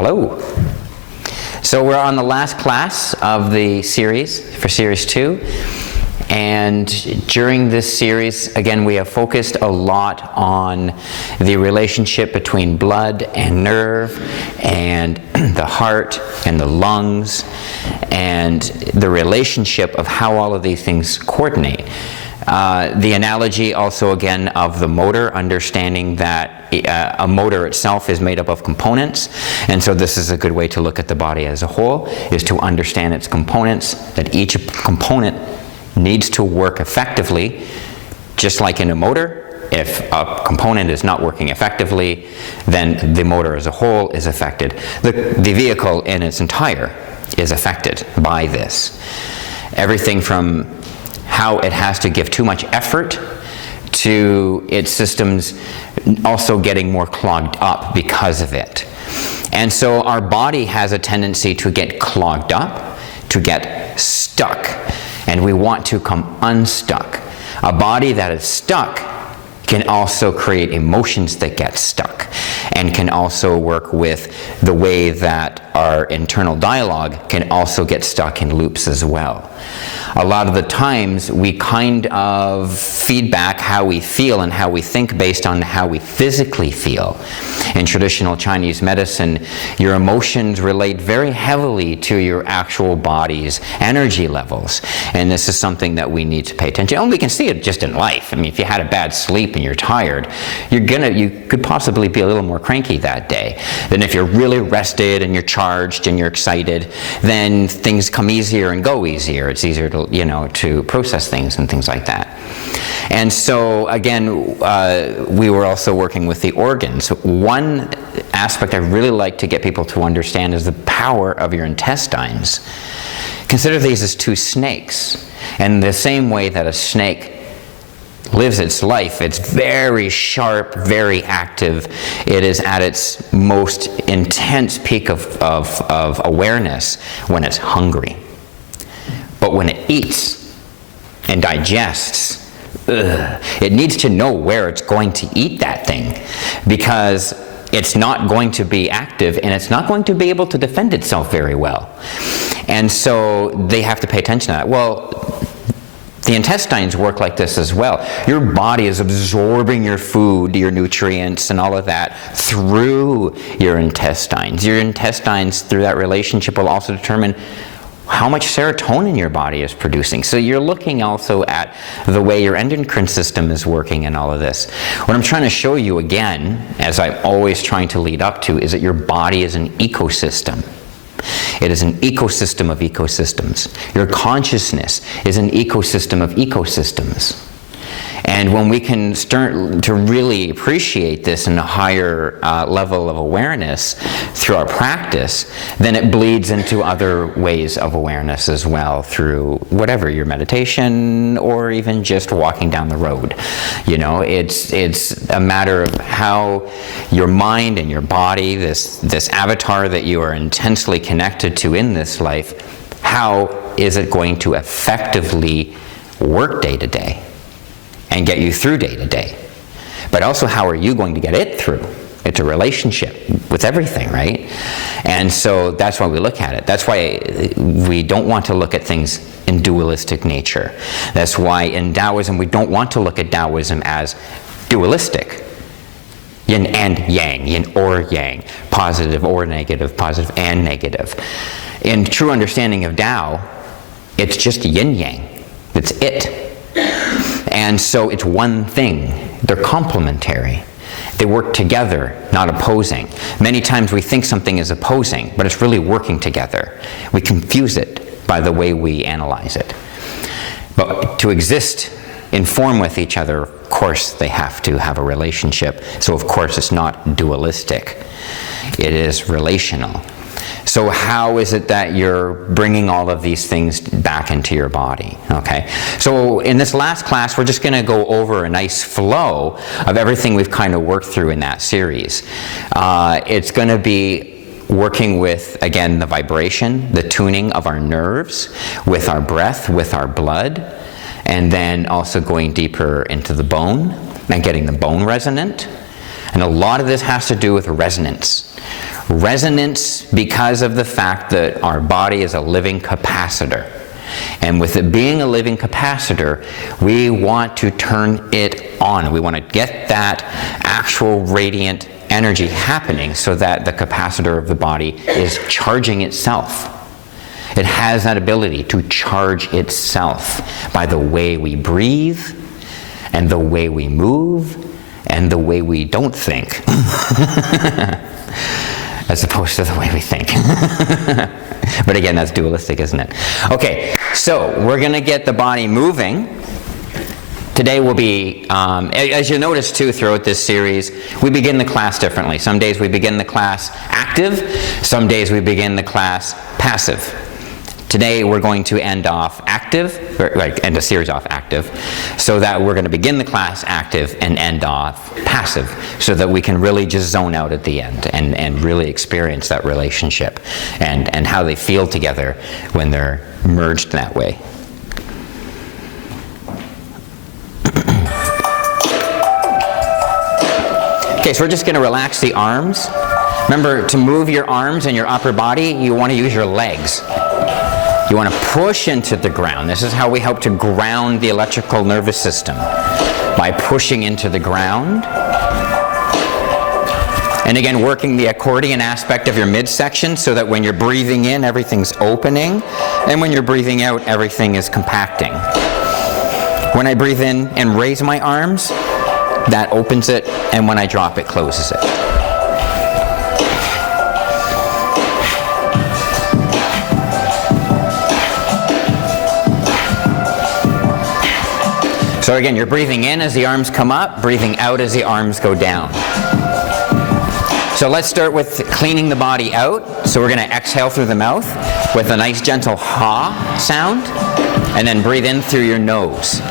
Hello. So we're on the last class of the series, for Series 2. And during this series, again, we have focused a lot on the relationship between blood and nerve and the heart and the lungs and the relationship of how all of these things coordinate. The analogy also, again, of the motor, understanding that a motor itself is made up of components, and so this is a good way to look at the body as a whole, is to understand its components, that each component needs to work effectively, just like in a motor. If a component is not working effectively, then the motor as a whole is affected. The vehicle in its entire is affected by this. Everything from how it has to give too much effort to its systems also getting more clogged up because of it. And so our body has a tendency to get clogged up, to get stuck, and we want to come unstuck. A body that is stuck can also create emotions that get stuck, and can also work with the way that our internal dialogue can also get stuck in loops as well. A lot of the times we kind of feedback how we feel and how we think based on how we physically feel. In traditional Chinese medicine, your emotions relate very heavily to your actual body's energy levels. And this is something that we need to pay attention to. And we can see it just in life. I mean, if you had a bad sleep and you're tired, you could possibly be a little more cranky that day. Then if you're really rested and you're charged and you're excited, then things come easier and go easier. It's easier to process things and things like that. And so again, we were also working with the organs. One aspect I really like to get people to understand is the power of your intestines. Consider these as two snakes. And the same way that a snake lives its life, it's very sharp, very active. It is at its most intense peak of awareness when it's hungry. But when it eats and digests, it needs to know where it's going to eat that thing, because it's not going to be active and it's not going to be able to defend itself very well. And so they have to pay attention to that. Well, the intestines work like this as well. Your body is absorbing your food, your nutrients, and all of that through your intestines. Your intestines, through that relationship, will also determine how much serotonin your body is producing. So you're looking also at the way your endocrine system is working and all of this. What I'm trying to show you again, as I'm always trying to lead up to, is that your body is an ecosystem. It is an ecosystem of ecosystems. Your consciousness is an ecosystem of ecosystems. And when we can start to really appreciate this in a higher level of awareness through our practice, then it bleeds into other ways of awareness as well, through whatever, your meditation or even just walking down the road. It's a matter of how your mind and your body, this avatar that you are intensely connected to in this life, how is it going to effectively work day to day and get you through day to day? But also, how are you going to get it through? It's a relationship with everything, right? And so that's why we look at it. That's why we don't want to look at things in dualistic nature. That's why in Taoism we don't want to look at Taoism as dualistic. Yin and yang, yin or yang, positive or negative, positive and negative. In true understanding of Tao, it's just yin-yang. It's it. And so it's one thing. They're complementary. They work together, not opposing. Many times we think something is opposing, but it's really working together. We confuse it by the way we analyze it. But to exist in form with each other, of course, they have to have a relationship. So of course it's not dualistic. It is relational. So how is it that you're bringing all of these things back into your body? Okay. So in this last class, we're just going to go over a nice flow of everything we've kind of worked through in that series. It's going to be working with, again, the vibration, the tuning of our nerves, with our breath, with our blood, and then also going deeper into the bone and getting the bone resonant. And a lot of this has to do with resonance. Resonance because of the fact that our body is a living capacitor. And with it being a living capacitor, we want to turn it on. We want to get that actual radiant energy happening so that the capacitor of the body is charging itself. It has that ability to charge itself by the way we breathe, and the way we move, and the way we don't think. As opposed to the way we think. But again, that's dualistic, isn't it? Okay, so we're going to get the body moving. Today will be, as you'll notice too throughout this series, we begin the class differently. Some days we begin the class active, some days we begin the class passive. Today we're going to end off active, or like end a series off active, so that we're going to begin the class active and end off passive, so that we can really just zone out at the end and really experience that relationship and how they feel together when they're merged that way. Okay, so we're just going to relax the arms. Remember, to move your arms and your upper body, you want to use your legs. You want to push into the ground. This is how we help to ground the electrical nervous system, by pushing into the ground. And again, working the accordion aspect of your midsection so that when you're breathing in, everything's opening, and when you're breathing out, everything is compacting. When I breathe in and raise my arms, that opens it, and when I drop it, closes it. So again, you're breathing in as the arms come up, breathing out as the arms go down. So let's start with cleaning the body out. So we're going to exhale through the mouth with a nice gentle ha sound, and then breathe in through your nose.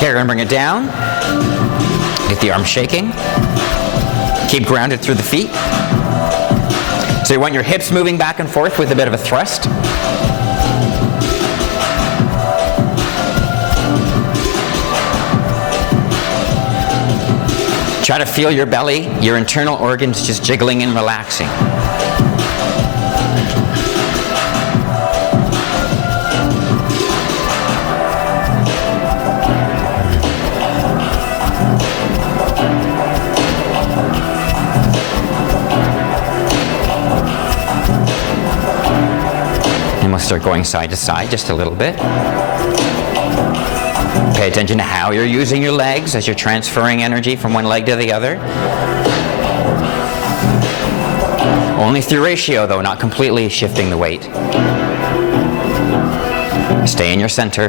Okay, we're going to bring it down. Get the arms shaking. Keep grounded through the feet. So you want your hips moving back and forth with a bit of a thrust. Try to feel your belly, your internal organs just jiggling and relaxing. And we'll start going side to side just a little bit. Pay attention to how you're using your legs as you're transferring energy from one leg to the other. Only through ratio, though, not completely shifting the weight. Stay in your center.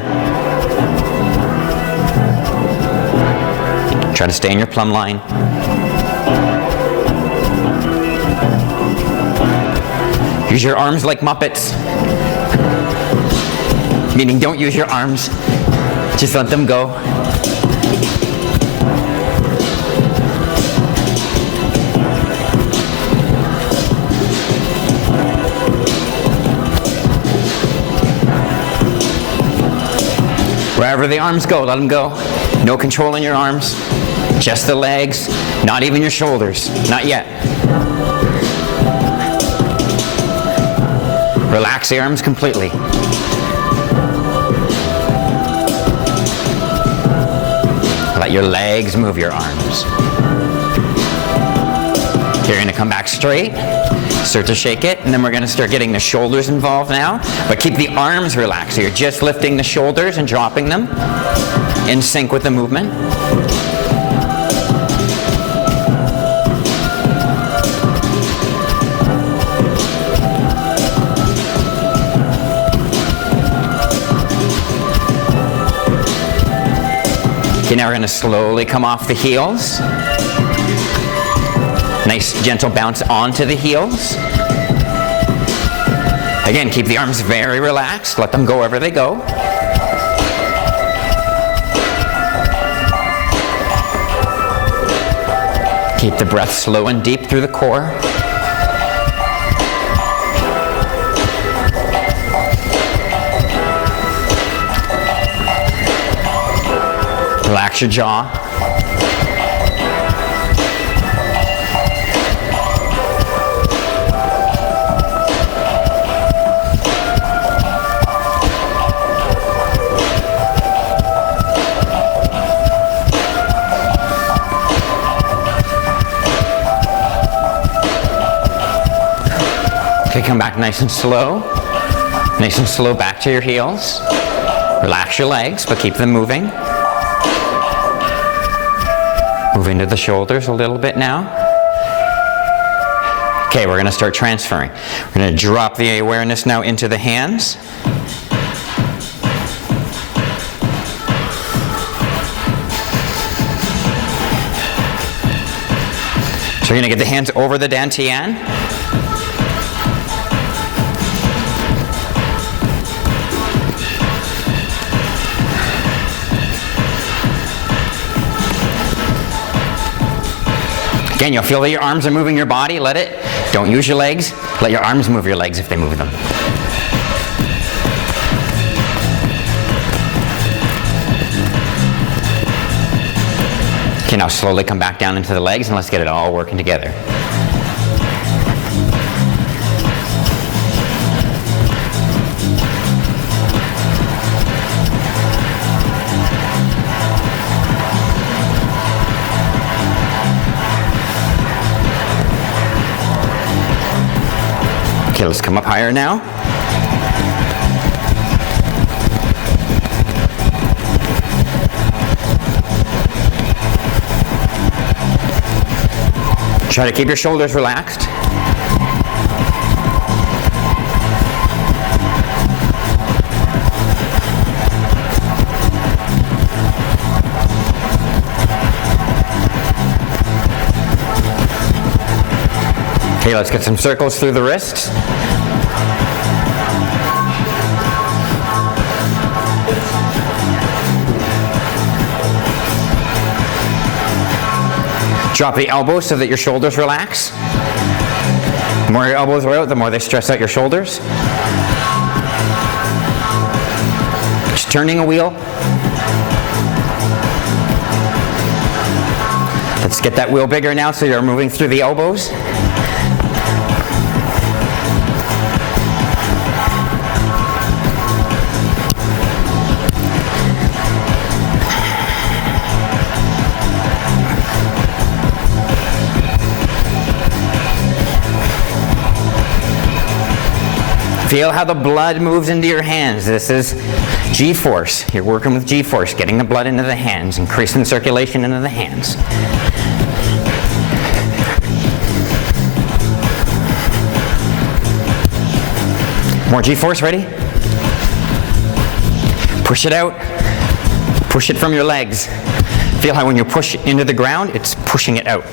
Try to stay in your plumb line. Use your arms like Muppets. Meaning don't use your arms. Just let them go. Wherever the arms go, let them go. No control in your arms. Just the legs, not even your shoulders. Not yet. Relax the arms completely. Let your legs move your arms. You're going to come back straight, start to shake it, and then we're going to start getting the shoulders involved now. But keep the arms relaxed. So you're just lifting the shoulders and dropping them in sync with the movement. Okay, now we're going to slowly come off the heels. Nice gentle bounce onto the heels. Again, keep the arms very relaxed. Let them go wherever they go. Keep the breath slow and deep through the core. Relax your jaw. Okay, come back nice and slow. Nice and slow back to your heels. Relax your legs, but keep them moving. Move into the shoulders a little bit now. Okay, we're going to start transferring. We're going to drop the awareness now into the hands. So you're going to get the hands over the dantian. Again, you'll feel that your arms are moving your body. Let it. Don't use your legs. Let your arms move your legs if they move them. Okay, now slowly come back down into the legs and let's get it all working together. Okay, let's come up higher now. Try to keep your shoulders relaxed. Okay, let's get some circles through the wrists. Drop the elbows so that your shoulders relax. The more your elbows are out, the more they stress out your shoulders. Just turning a wheel. Let's get that wheel bigger now so you're moving through the elbows. Feel how the blood moves into your hands. This is G-force. You're working with G-force, getting the blood into the hands, increasing circulation into the hands. More G-force, ready? Push it out. Push it from your legs. Feel how when you push into the ground, it's pushing it out.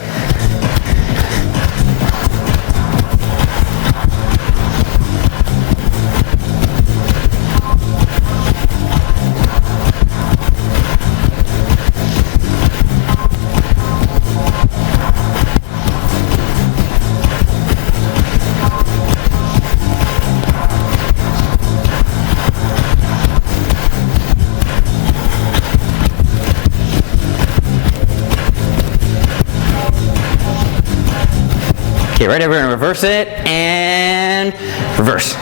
Okay, right over and reverse it, and reverse.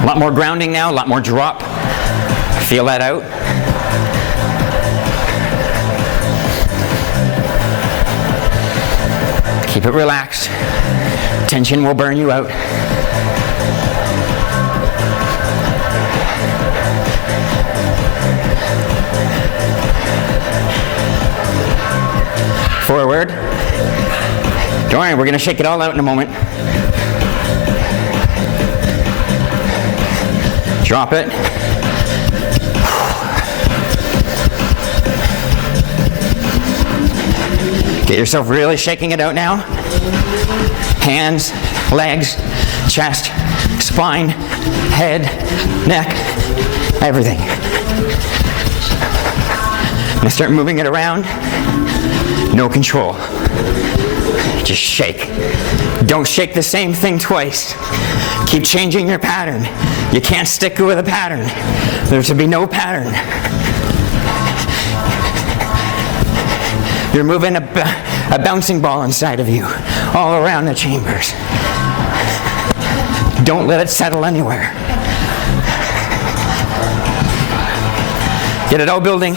A lot more grounding now, a lot more drop. Feel that out. Keep it relaxed. Tension will burn you out. Forward. Don't worry, we're going to shake it all out in a moment. Drop it. Get yourself really shaking it out now. Hands, legs, chest, spine, head, neck, everything. Now start moving it around. No control. Just shake. Don't shake the same thing twice. Keep changing your pattern. You can't stick with a pattern. There should be no pattern. You're moving a bouncing ball inside of you, all around the chambers. Don't let it settle anywhere. Get it all building.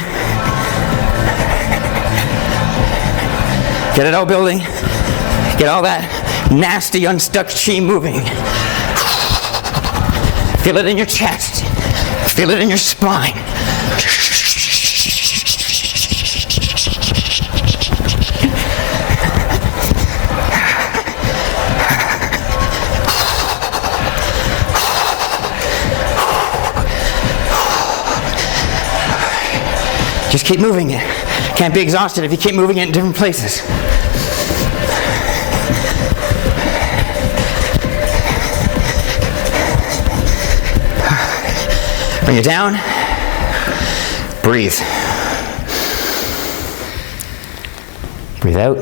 Get it all building. Get all that nasty, unstuck chi moving. Feel it in your chest. Feel it in your spine. Just keep moving it. Can't be exhausted if you keep moving it in different places. Bring it down. Breathe. Breathe out.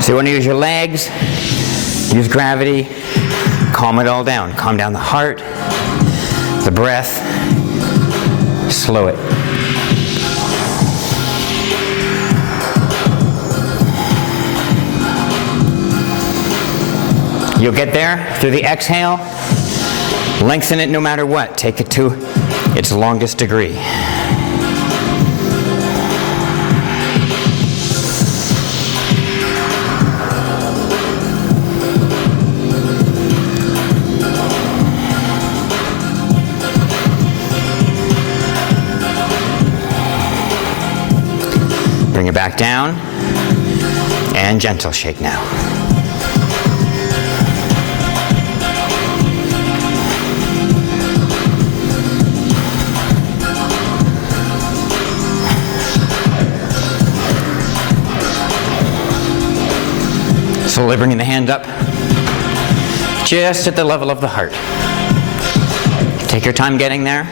So you want to use your legs, use gravity, calm it all down. Calm down the heart, the breath, slow it. You'll get there through the exhale. Lengthen it no matter what. Take it to its longest degree. Bring it back down, and gentle shake now. Slowly bringing the hand up, just at the level of the heart. Take your time getting there.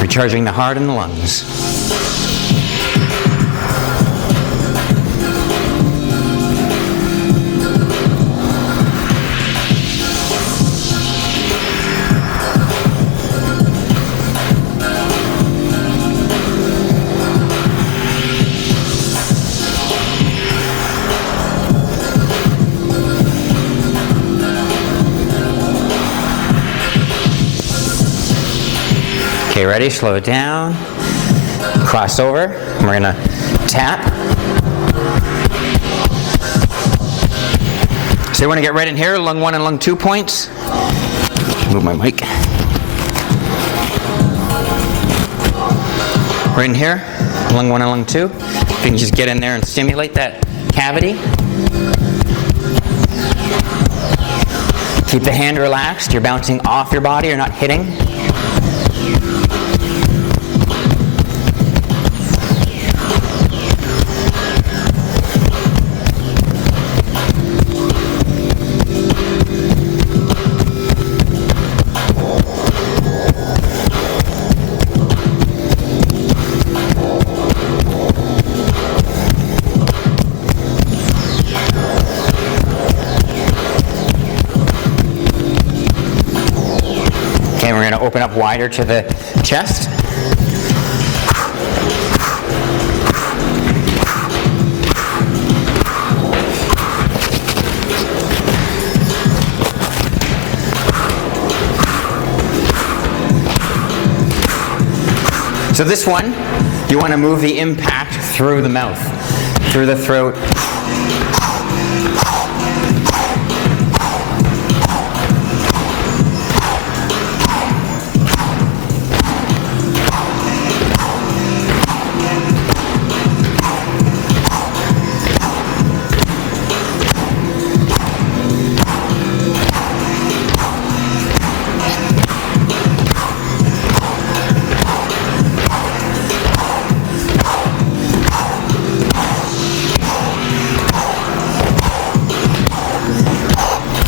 Recharging the heart and the lungs. Okay, ready? Slow it down. Cross over. We're going to tap. So you want to get right in here, lung 1 and lung 2 points. Move my mic. Right in here, lung 1 and lung 2. If you can just get in there and stimulate that cavity. Keep the hand relaxed. You're bouncing off your body, you're not hitting. Okay, we're going to open up wider to the chest. So this one, you want to move the impact through the mouth, through the throat.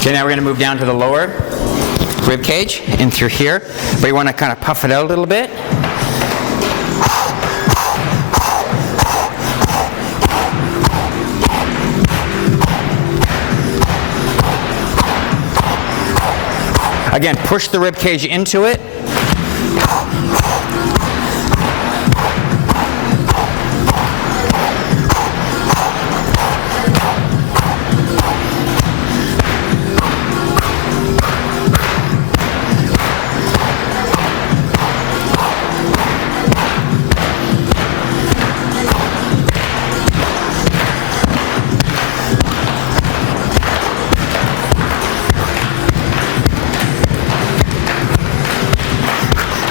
Okay, now we're going to move down to the lower rib cage, in through here, but you want to kind of puff it out a little bit. Again, push the rib cage into it.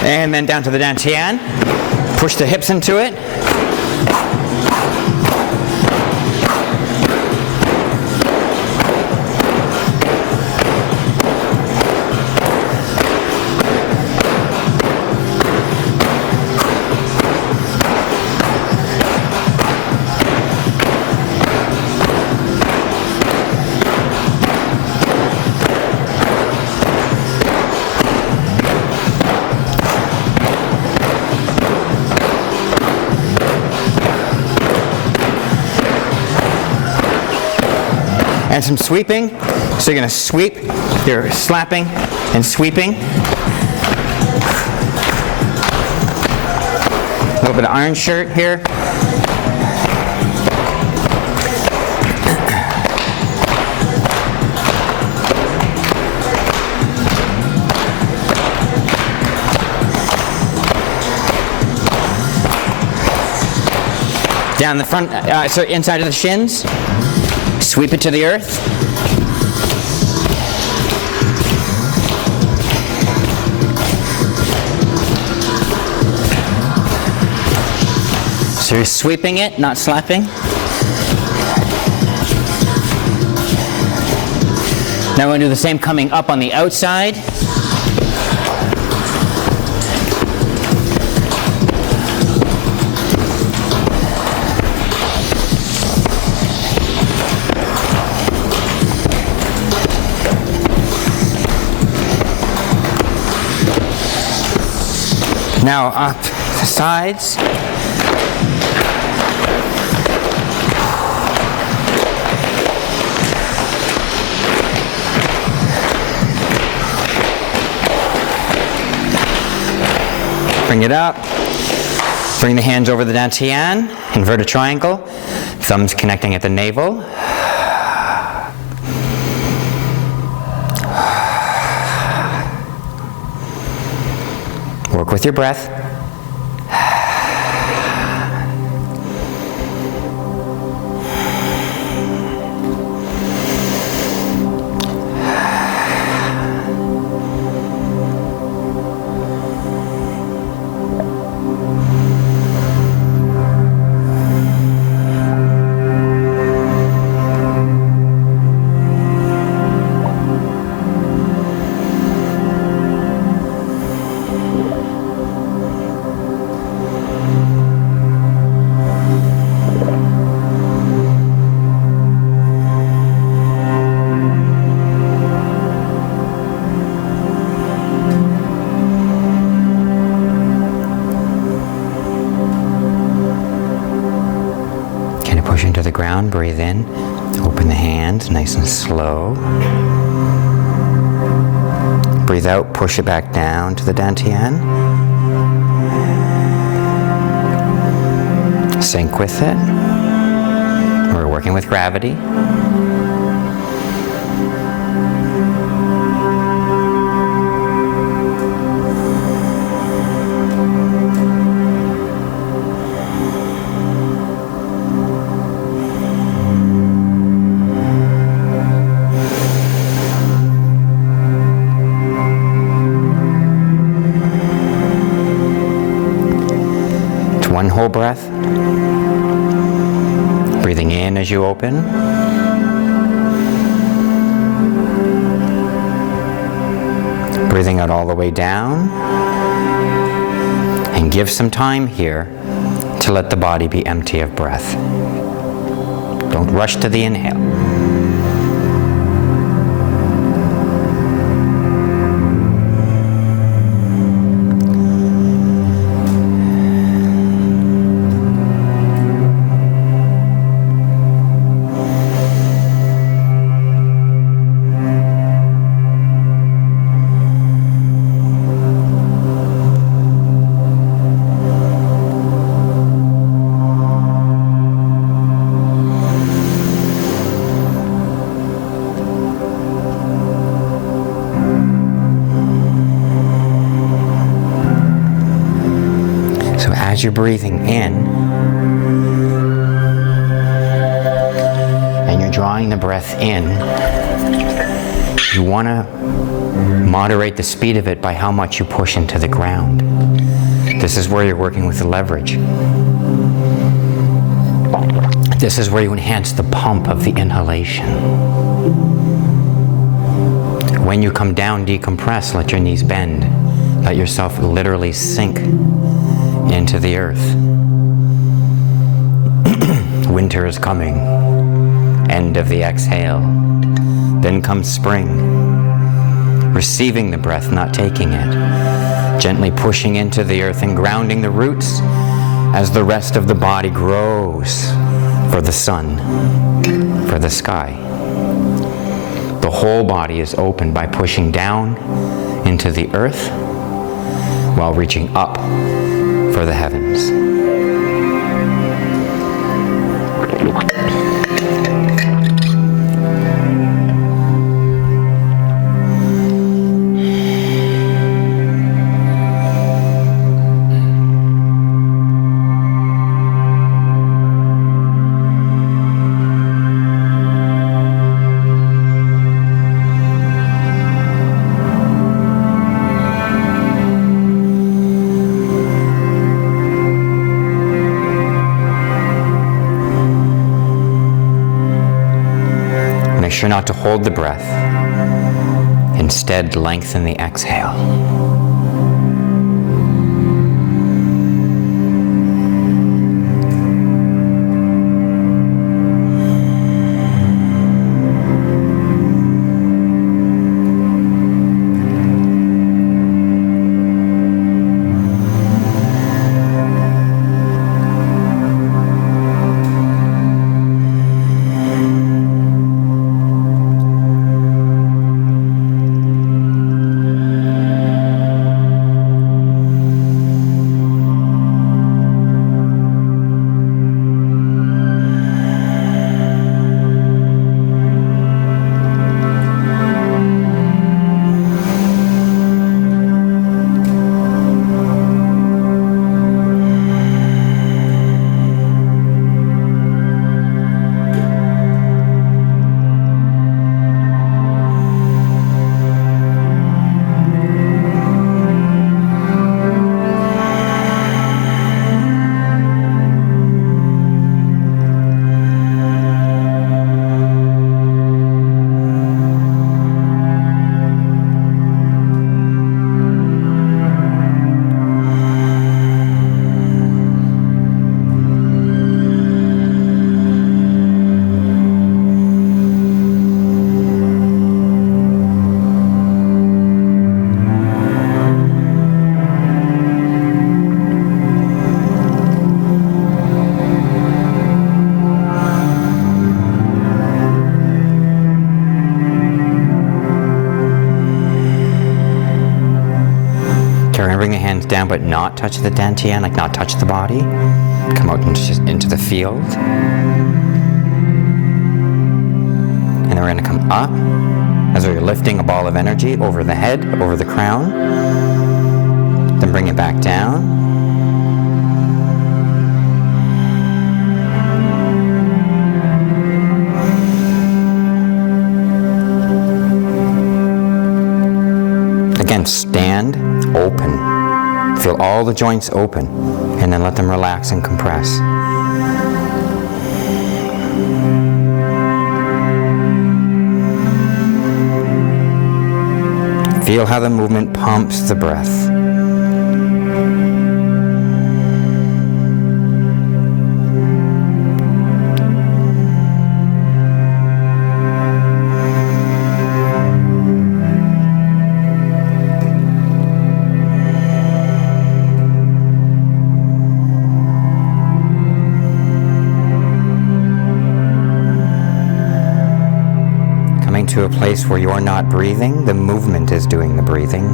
And then down to the dantian. Push the hips into it. And some sweeping. So you're going to sweep, you're slapping and sweeping. A little bit of iron shirt here. Down the front, so inside of the shins. Sweep it to the earth. So you're sweeping it, not slapping. Now we're going to do the same coming up on the outside. Now up the sides. Bring it up. Bring the hands over the dantian. Invert a triangle. Thumbs connecting at the navel. Work with your breath. Push into the ground, breathe in, open the hands, nice and slow. Breathe out, push it back down to the dantian. Sync with it. We're working with gravity. One whole breath. Breathing in as you open. Breathing out all the way down. And give some time here to let the body be empty of breath. Don't rush to the inhale. As you're breathing in, and you're drawing the breath in, you want to moderate the speed of it by how much you push into the ground. This is where you're working with the leverage. This is where you enhance the pump of the inhalation. When you come down, decompress, let your knees bend. Let yourself literally sink into the earth. Winter is coming. End of the exhale. Then comes spring. Receiving the breath, not taking it. Gently pushing into the earth and grounding the roots as the rest of the body grows for the sun, for the sky. The whole body is open by pushing down into the earth while reaching up for the heavens. Make sure not to hold the breath. Instead, lengthen the exhale. we're going to bring the hands down but not touch the dantian, like not touch the body. Come out into the field. And then we're going to come up as we're lifting a ball of energy over the head, over the crown. Then bring it back down. Again, stand open. Feel all the joints open, and then let them relax and compress. Feel how the movement pumps the breath. To a place where you're not breathing, the movement is doing the breathing.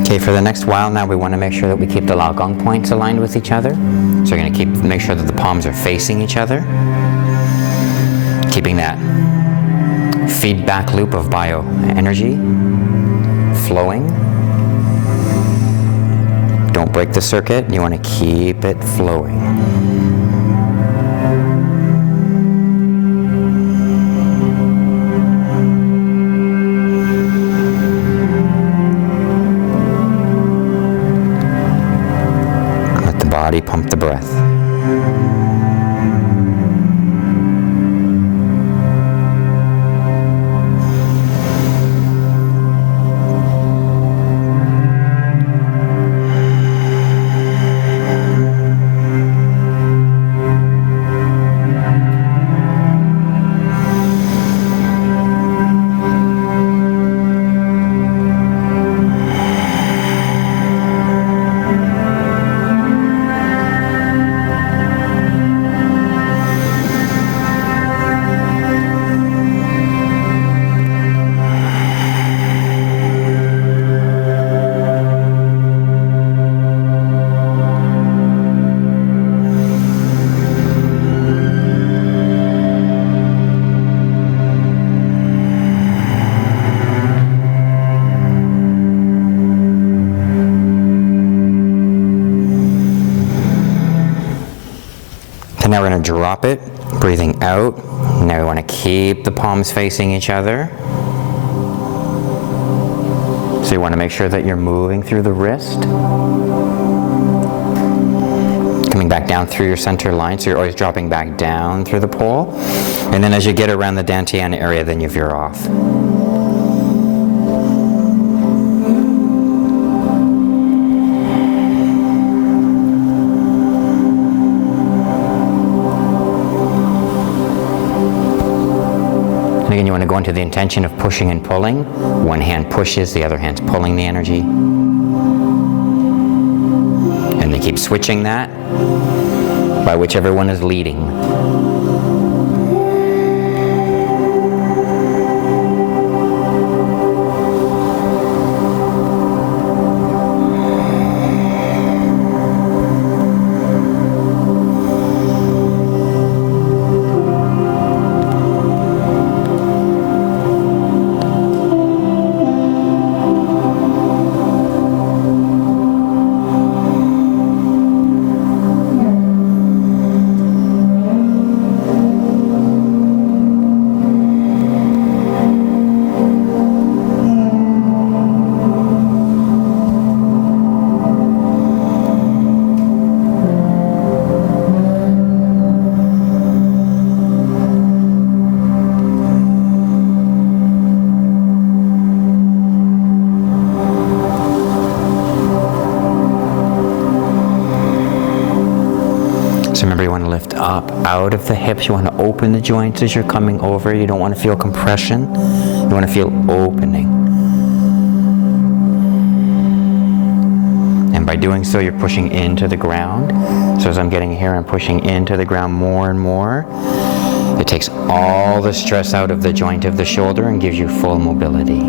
Okay, for the next while now, we want to make sure that we keep the Laogong points aligned with each other. So we're going to make sure that the palms are facing each other, keeping that feedback loop of bioenergy flowing. Don't break the circuit. You want to keep it flowing. Body pump the breath. And now we're going to drop it, breathing out. Now we want to keep the palms facing each other. So you want to make sure that you're moving through the wrist. Coming back down through your center line, so you're always dropping back down through the pole. And then as you get around the dantian area, then you veer off. And again, you want to go into the intention of pushing and pulling. One hand pushes, the other hand's pulling the energy. And they keep switching that by whichever one is leading. remember, you want to lift up out of the hips. You want to open the joints as you're coming over. You don't want to feel compression. You want to feel opening. And by doing so, you're pushing into the ground. So as I'm getting here, I'm pushing into the ground more and more. It takes all the stress out of the joint of the shoulder and gives you full mobility.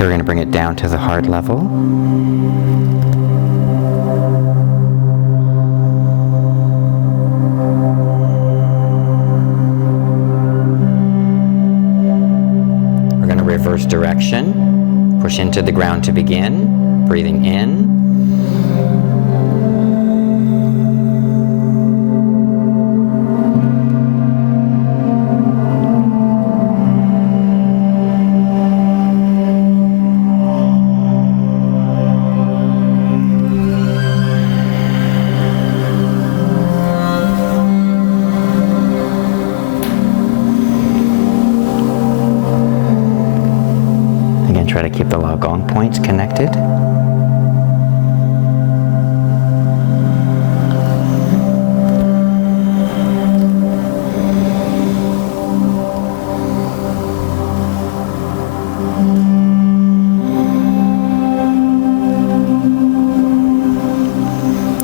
We're going to bring it down to the heart level. We're going to reverse direction. Push into the ground to begin. Breathing in. Try to keep the lagong points connected.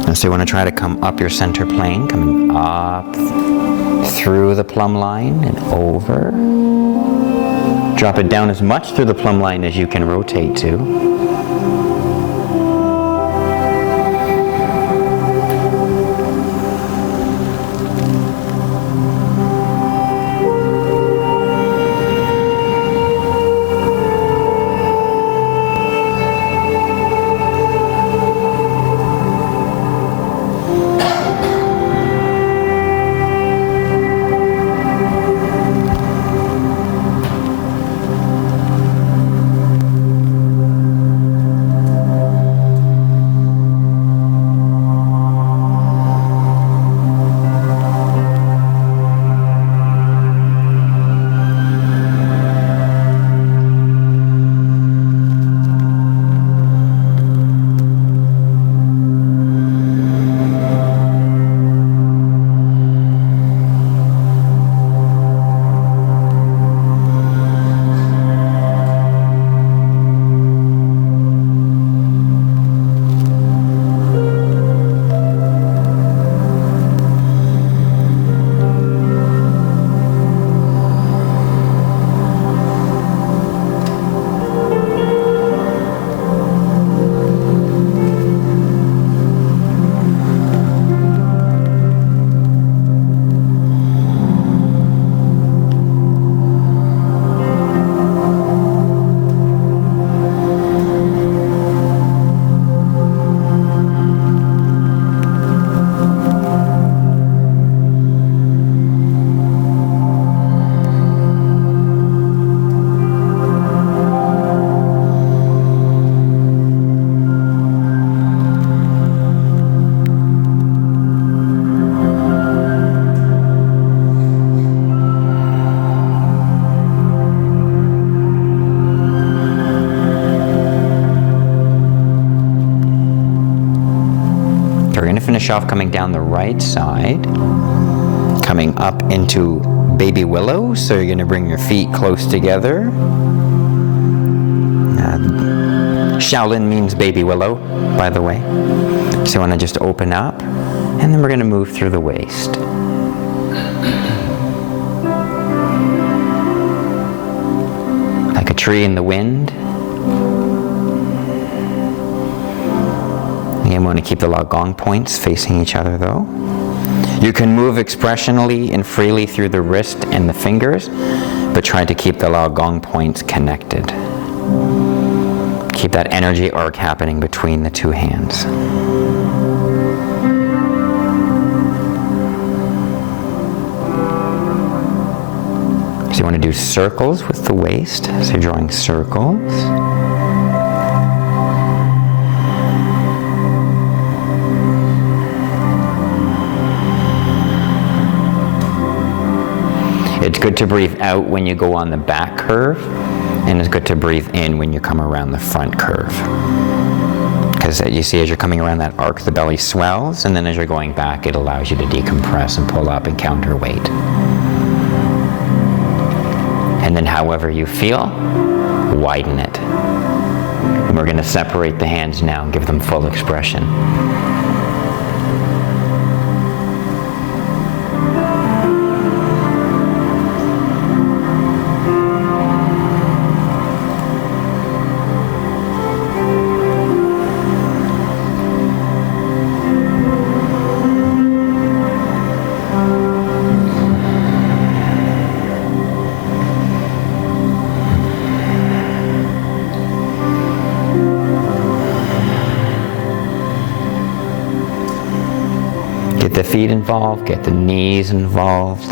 And so you want to try to come up your center plane, coming up through the plumb line and over. Drop it down as much through the plumb line as you can rotate to. Finish off coming down the right side, coming up into baby willow. So you're going to bring your feet close together. Shaolin means baby willow, by the way. So you want to just open up, and then we're going to move through the waist. tree in the wind. Again, we want to keep the lagong points facing each other though. You can move expressionally and freely through the wrist and the fingers, but try to keep the lagong points connected. Keep that energy arc happening between the two hands. So you want to do circles with the waist. So you're drawing circles. It's good to breathe out when you go on the back curve, and it's good to breathe in when you come around the front curve. Because you see, as you're coming around that arc, the belly swells, and then as you're going back, it allows you to decompress and pull up and counterweight. And then however you feel, widen it. And we're going to separate the hands now and give them full expression. Get the feet involved, get the knees involved.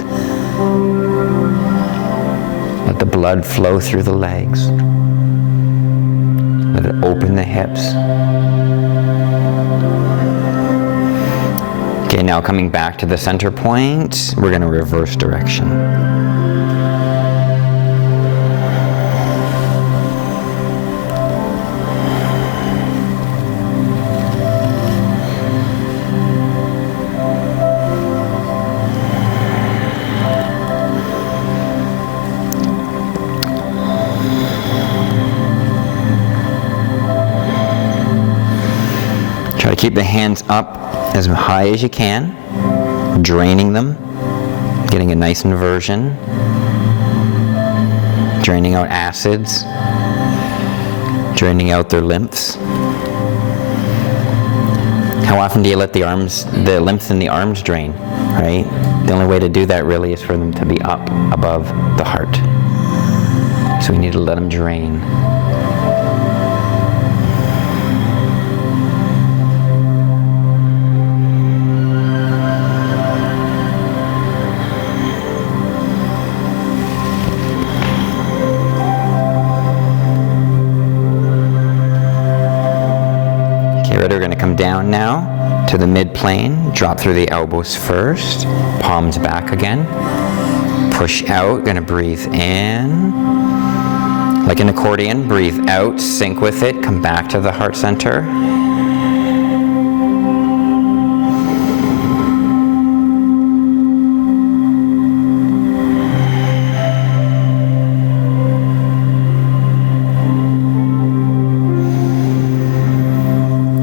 Let the blood flow through the legs. Let it open the hips. Okay, now coming back to the center point, we're going to reverse direction. Try to keep the hands up as high as you can, draining them, getting a nice inversion, draining out acids, draining out their lymphs. How often do you let the lymphs in the arms drain, right? The only way to do that really is for them to be up above the heart. So we need to let them drain. We're going to come down now to the mid-plane, drop through the elbows first, palms back again, push out, going to breathe in, like an accordion, breathe out, sync with it, come back to the heart center.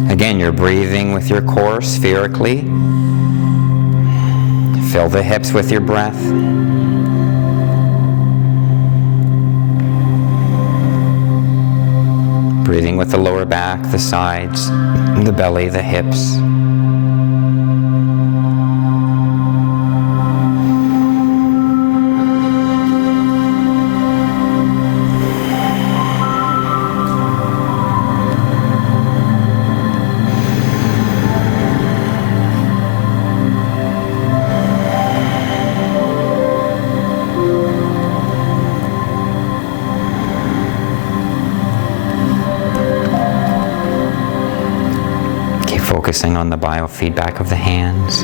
Again, you're breathing with your core spherically. Fill the hips with your breath. Breathing with the lower back, the sides, the belly, the hips. Focusing on the biofeedback of the hands.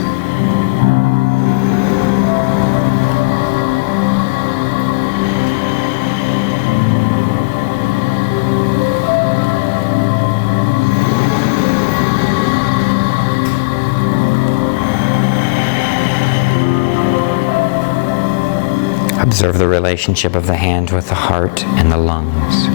Observe the relationship of the hands with the heart and the lungs.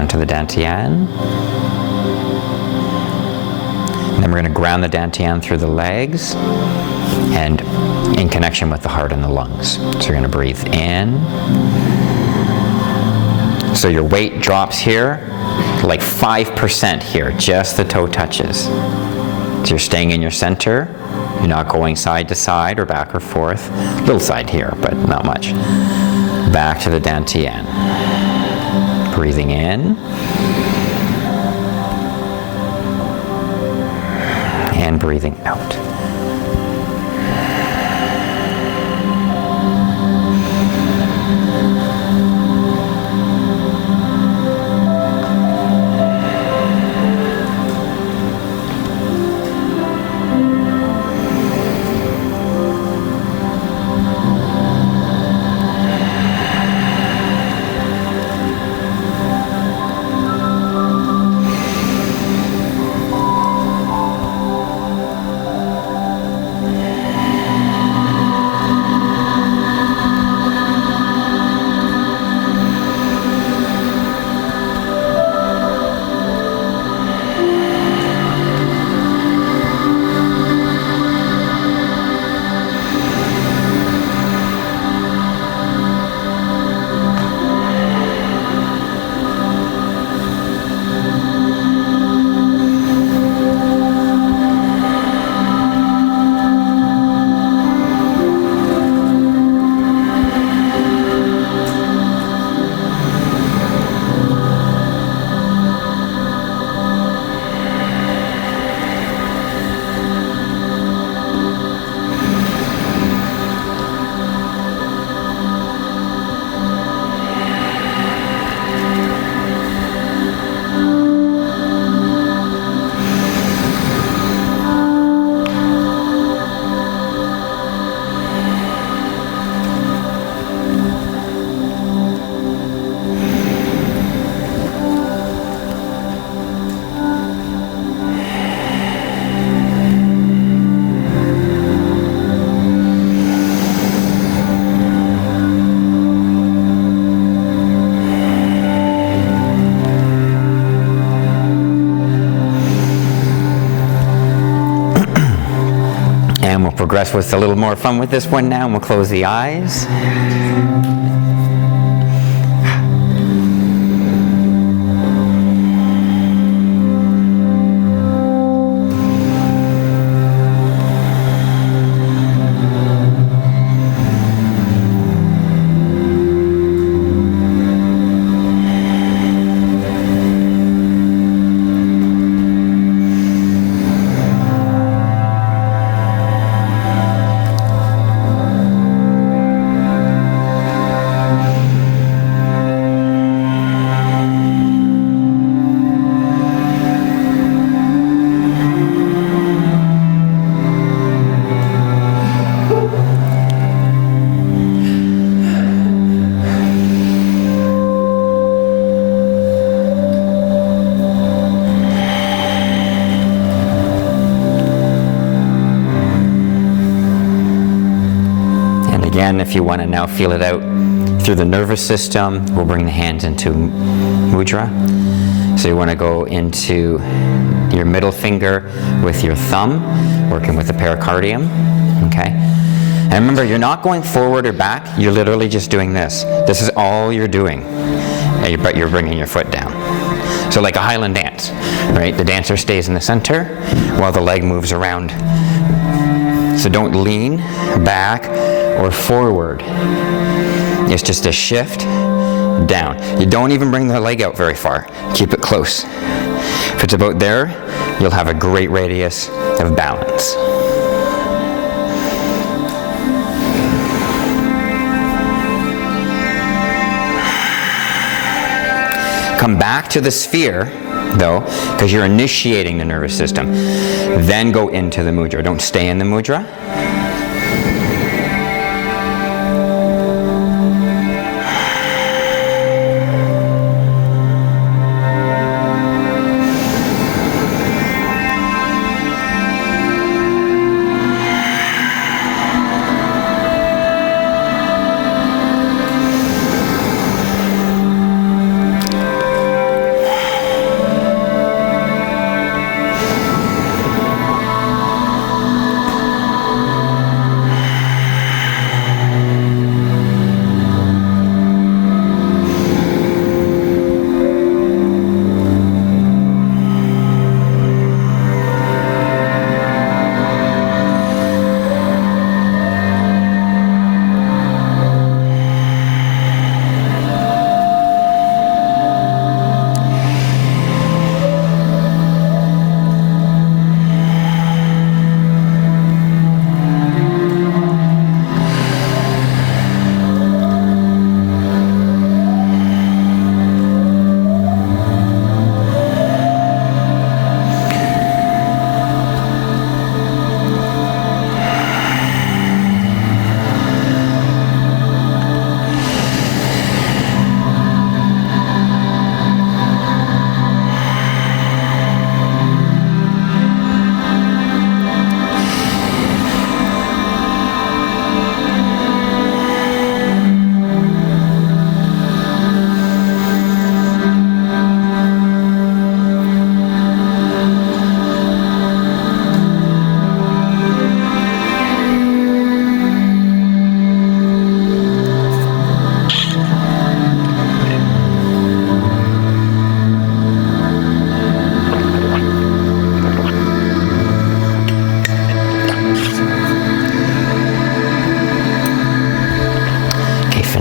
down to the dantian. And then we're going to ground the dantian through the legs and in connection with the heart and the lungs. So you're going to breathe in. So your weight drops here, like 5% here, just the toe touches. So you're staying in your center. You're not going side to side or back or forth. A little side here, but not much. Back to the dantian. Breathing in. And breathing out. And we'll progress with a little more fun with this one now, and we'll close the eyes. Again, if you want to now feel it out through the nervous system, we'll bring the hands into mudra. So you want to go into your middle finger with your thumb, working with the pericardium, okay? And remember, you're not going forward or back, you're literally just doing this. This is all you're doing, but you're bringing your foot down. So like a Highland dance, right? The dancer stays in the center while the leg moves around. So don't lean back or forward. It's just a shift down. You don't even bring the leg out very far. Keep it close. If it's about there, you'll have a great radius of balance. Come back to the sphere, though, because you're initiating the nervous system. Then go into the mudra. Don't stay in the mudra.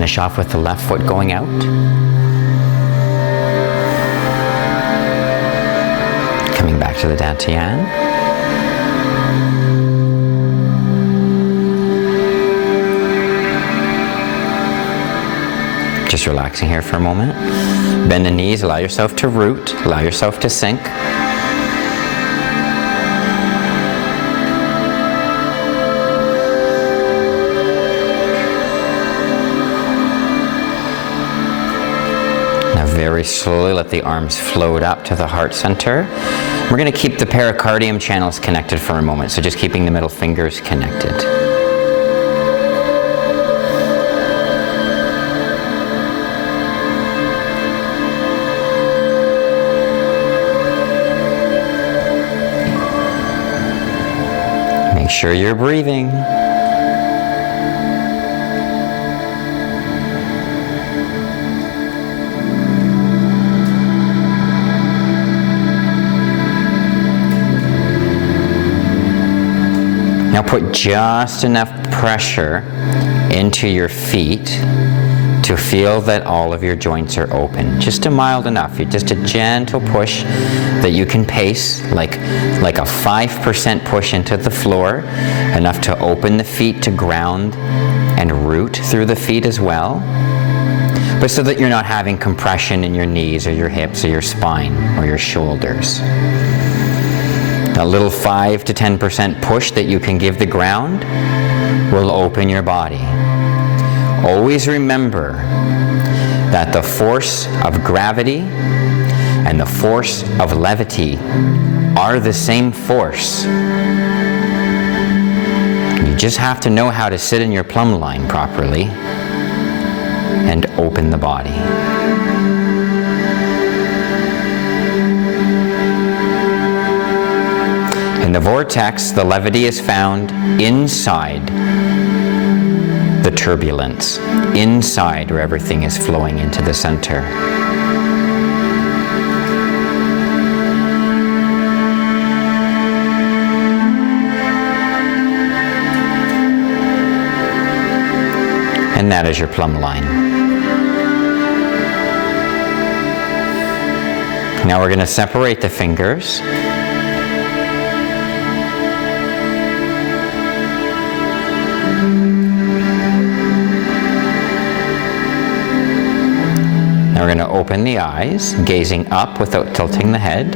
Finish off with the left foot going out. Coming back to the Dantian. Just relaxing here for a moment. Bend the knees, allow yourself to root, allow yourself to sink. Now very slowly let the arms float up to the heart center. We're going to keep the pericardium channels connected for a moment, so just keeping the middle fingers connected. Make sure you're breathing. Now put just enough pressure into your feet to feel that all of your joints are open. Just a mild enough, just a gentle push that you can pace, like a 5% push into the floor, enough to open the feet to ground and root through the feet as well, but so that you're not having compression in your knees or your hips or your spine or your shoulders. A little 5 to 10% push that you can give the ground will open your body. Always remember that the force of gravity and the force of levity are the same force. You just have to know how to sit in your plumb line properly and open the body. In the vortex, the levity is found inside the turbulence, inside where everything is flowing into the center. And that is your plumb line. Now we're going to separate the fingers. Now we're going to open the eyes, gazing up without tilting the head.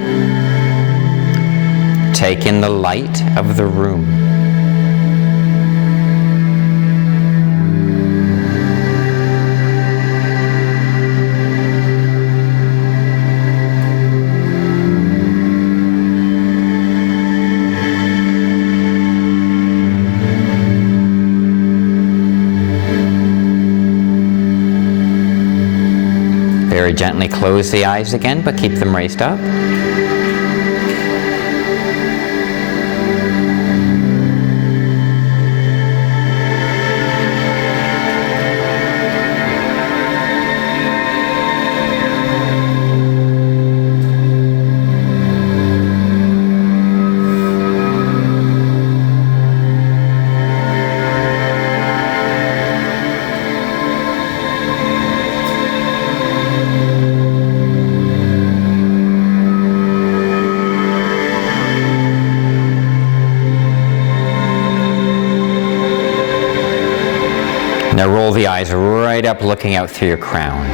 Take in the light of the room. Very gently close the eyes again, but keep them raised up. Now roll the eyes right up, looking out through your crown.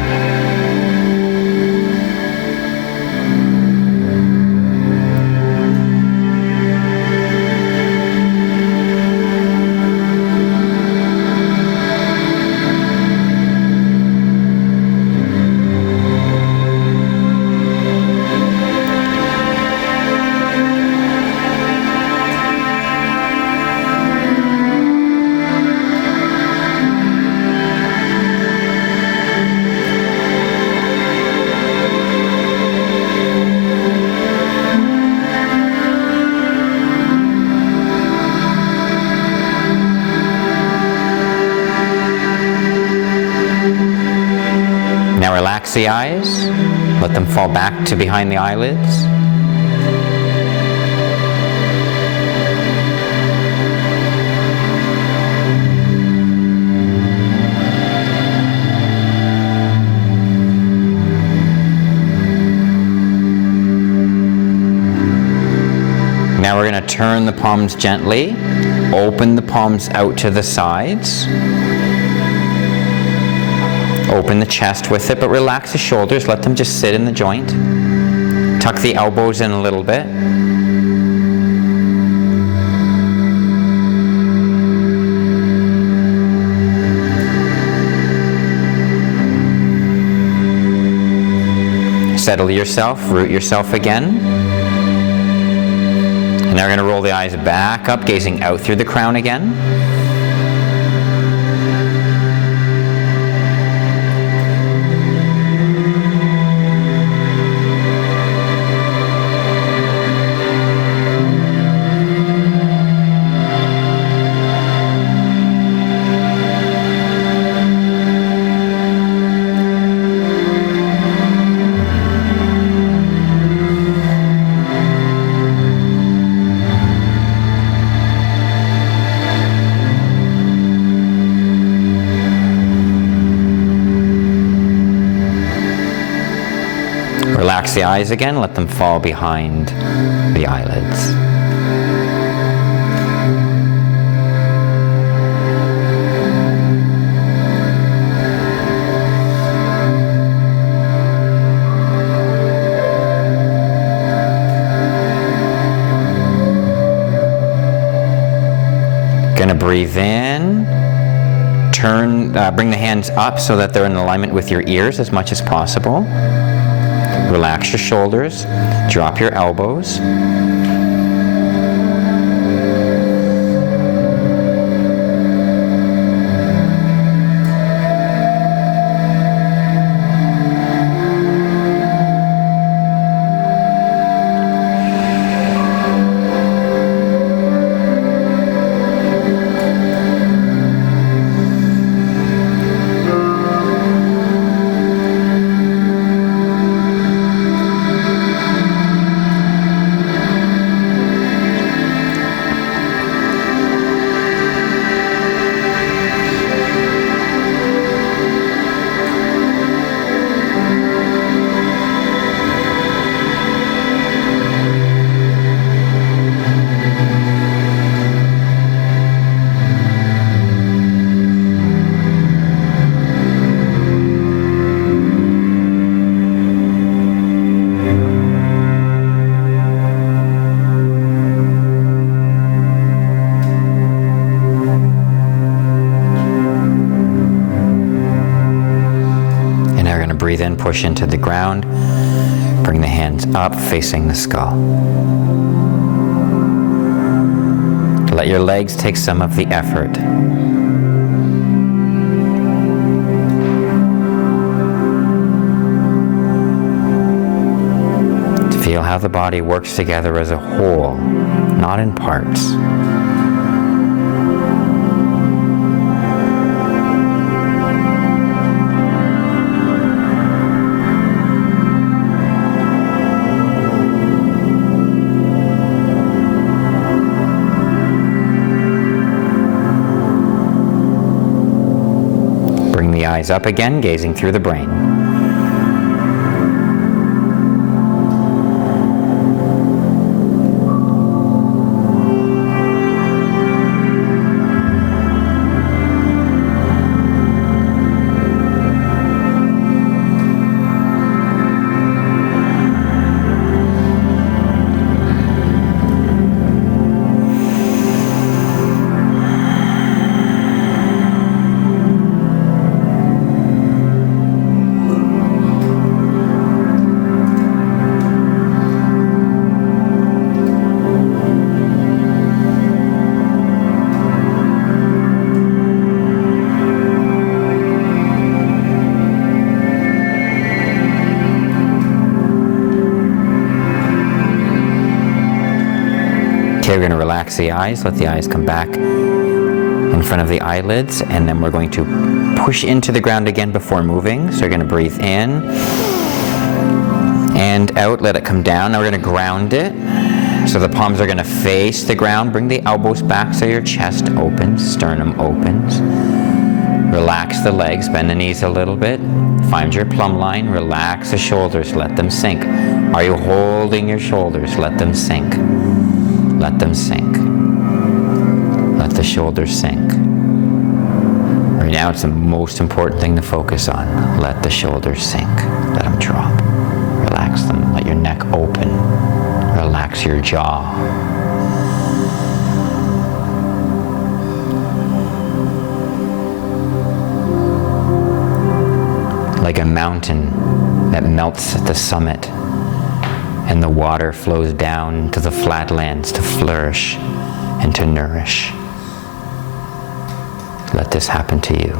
Now relax the eyes, let them fall back to behind the eyelids. turn the palms gently. Open the palms out to the sides. Open the chest with it, but relax the shoulders. Let them just sit in the joint. Tuck the elbows in a little bit. Settle yourself, root yourself again. And now we're going to roll the eyes back up, gazing out through the crown again. Relax the eyes again, let them fall behind the eyelids. Gonna breathe in, bring the hands up so that they're in alignment with your ears as much as possible. Relax your shoulders, drop your elbows. Breathe in, push into the ground. Bring the hands up, facing the skull. Let your legs take some of the effort. To feel how the body works together as a whole, not in parts. Eyes up again, gazing through the brain. Okay, we're going to relax the eyes, let the eyes come back in front of the eyelids, and then we're going to push into the ground again before moving. So you're going to breathe in and out, let it come down. Now we're going to ground it. So the palms are going to face the ground. Bring the elbows back so your chest opens, sternum opens. Relax the legs, bend the knees a little bit. Find your plumb line, relax the shoulders, let them sink. Are you holding your shoulders? Let them sink. Let them sink. Let the shoulders sink. Right now it's the most important thing to focus on. Let the shoulders sink. Let them drop. Relax them. Let your neck open. Relax your jaw. Like a mountain that melts at the summit, and the water flows down to the flatlands to flourish and to nourish. Let this happen to you.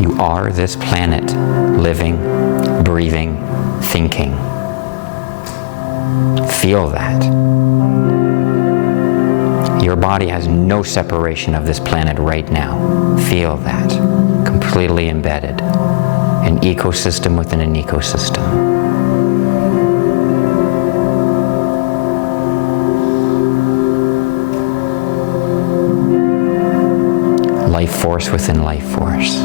You are this planet, living, breathing, thinking. Feel that. Your body has no separation of this planet right now. Feel that. Completely embedded. An ecosystem within an ecosystem. Life force within life force.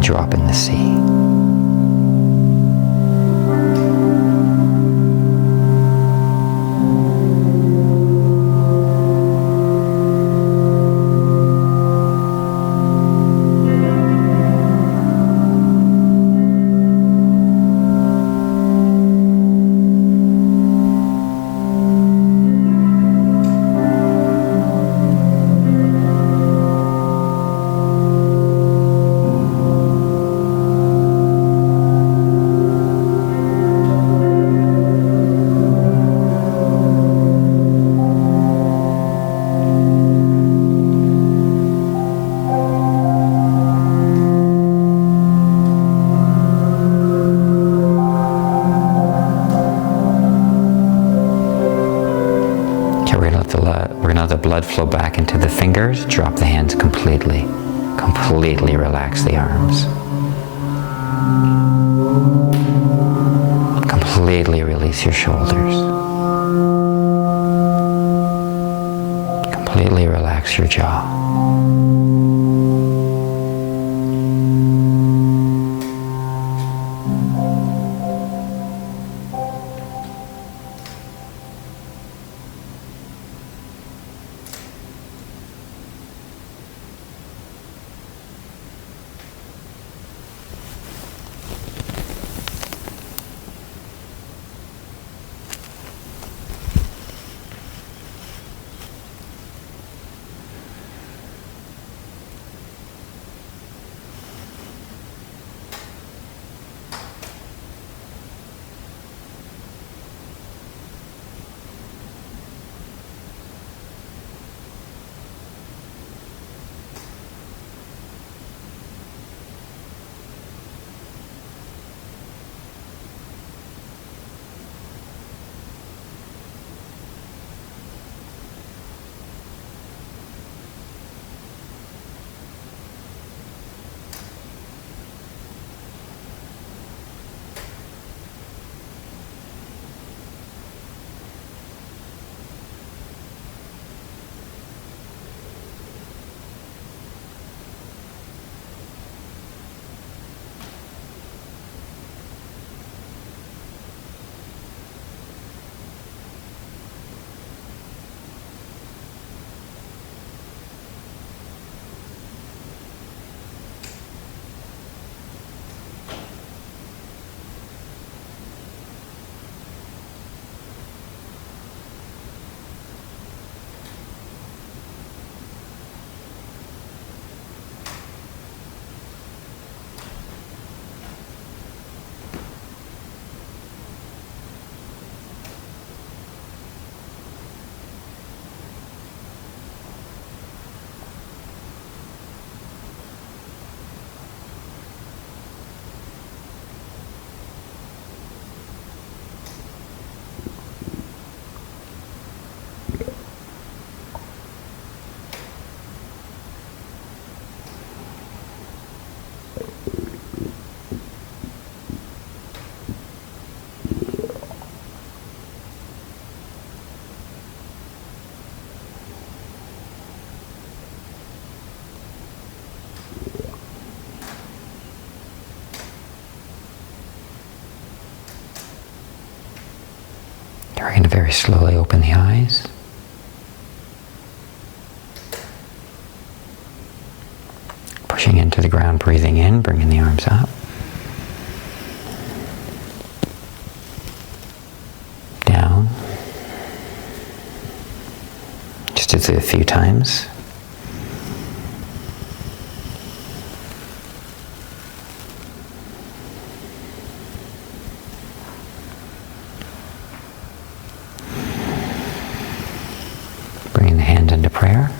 Drop in the sea. We're going to let the blood flow back into the fingers. Drop the hands completely. Completely relax the arms. Completely release your shoulders. Completely relax your jaw. We're going to very slowly open the eyes. Pushing into the ground, breathing in, bringing the arms up. Down. Just do it a few times. Bringing the hands into prayer.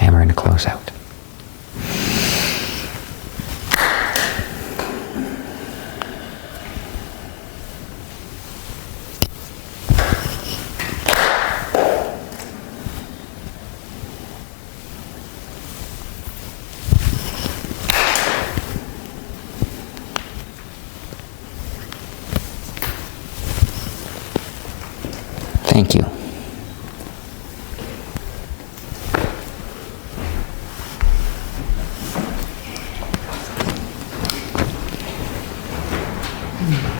And we're going to close out. Thank you.